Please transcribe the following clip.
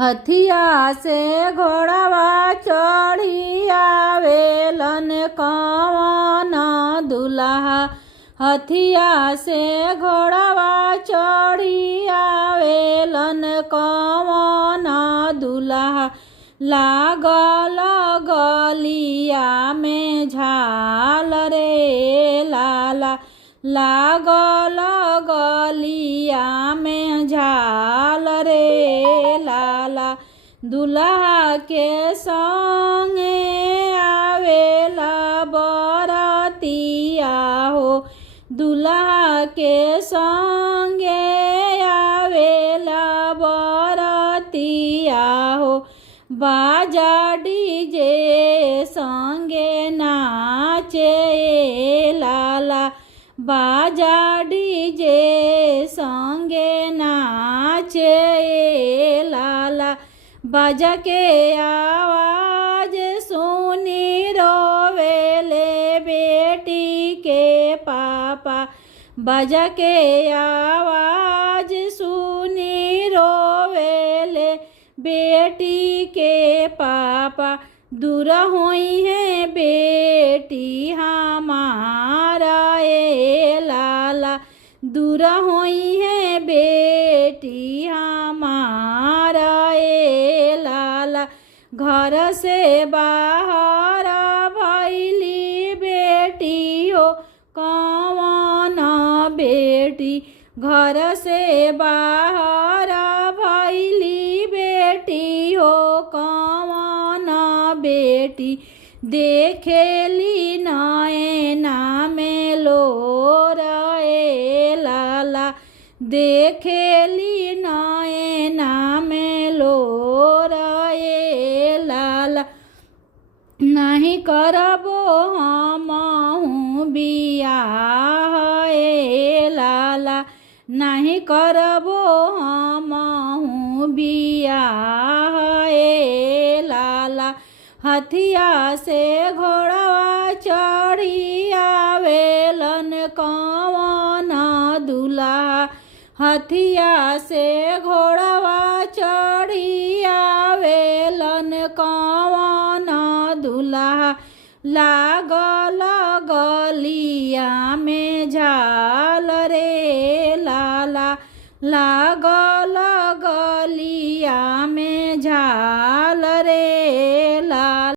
हथिया से घोड़वा चढ़ी आवेलन कवन दुल्हा। हथिया से घोड़वा चढ़ी आवेलन कवन दुल्हा। लागल गलिया में झाल रे लाला। लागल गलिया में झाल रे लाला। दुल्हा के संगे आवेला बरतिया हो। दुल्हा के संगे आवेला बरतिया हो। बाजा डीजे संगे नाचे लाला। बाजा डीजे संगे नाचे लाला। बाजा के आवाज सुनी रोवेले बेटी के पापा। बाजा के आवाज सुनी रोवेले बेटी के पापा। दूर हुई है बेटी हमारा ए लाला। दूर हुई है बेटी हमारा ए लाला। घर से बाहर भैली बेटी हो कवन बेटी। घर से बाहर भैली बेटी हो कवन बेटी। देखेली नैना में लोर ए लाला। देखेली नैना में लोर ए लाला। नहीं करबो हमहु बियाह ए लाला। नहीं करबो हमहु बियाह ए लाला। हथिया से घोड़वा चढ़ी आवेलन कवन दुल्हा। हथिया से घोड़वा चढ़ी आवेलन कवन दुल्हा। लागल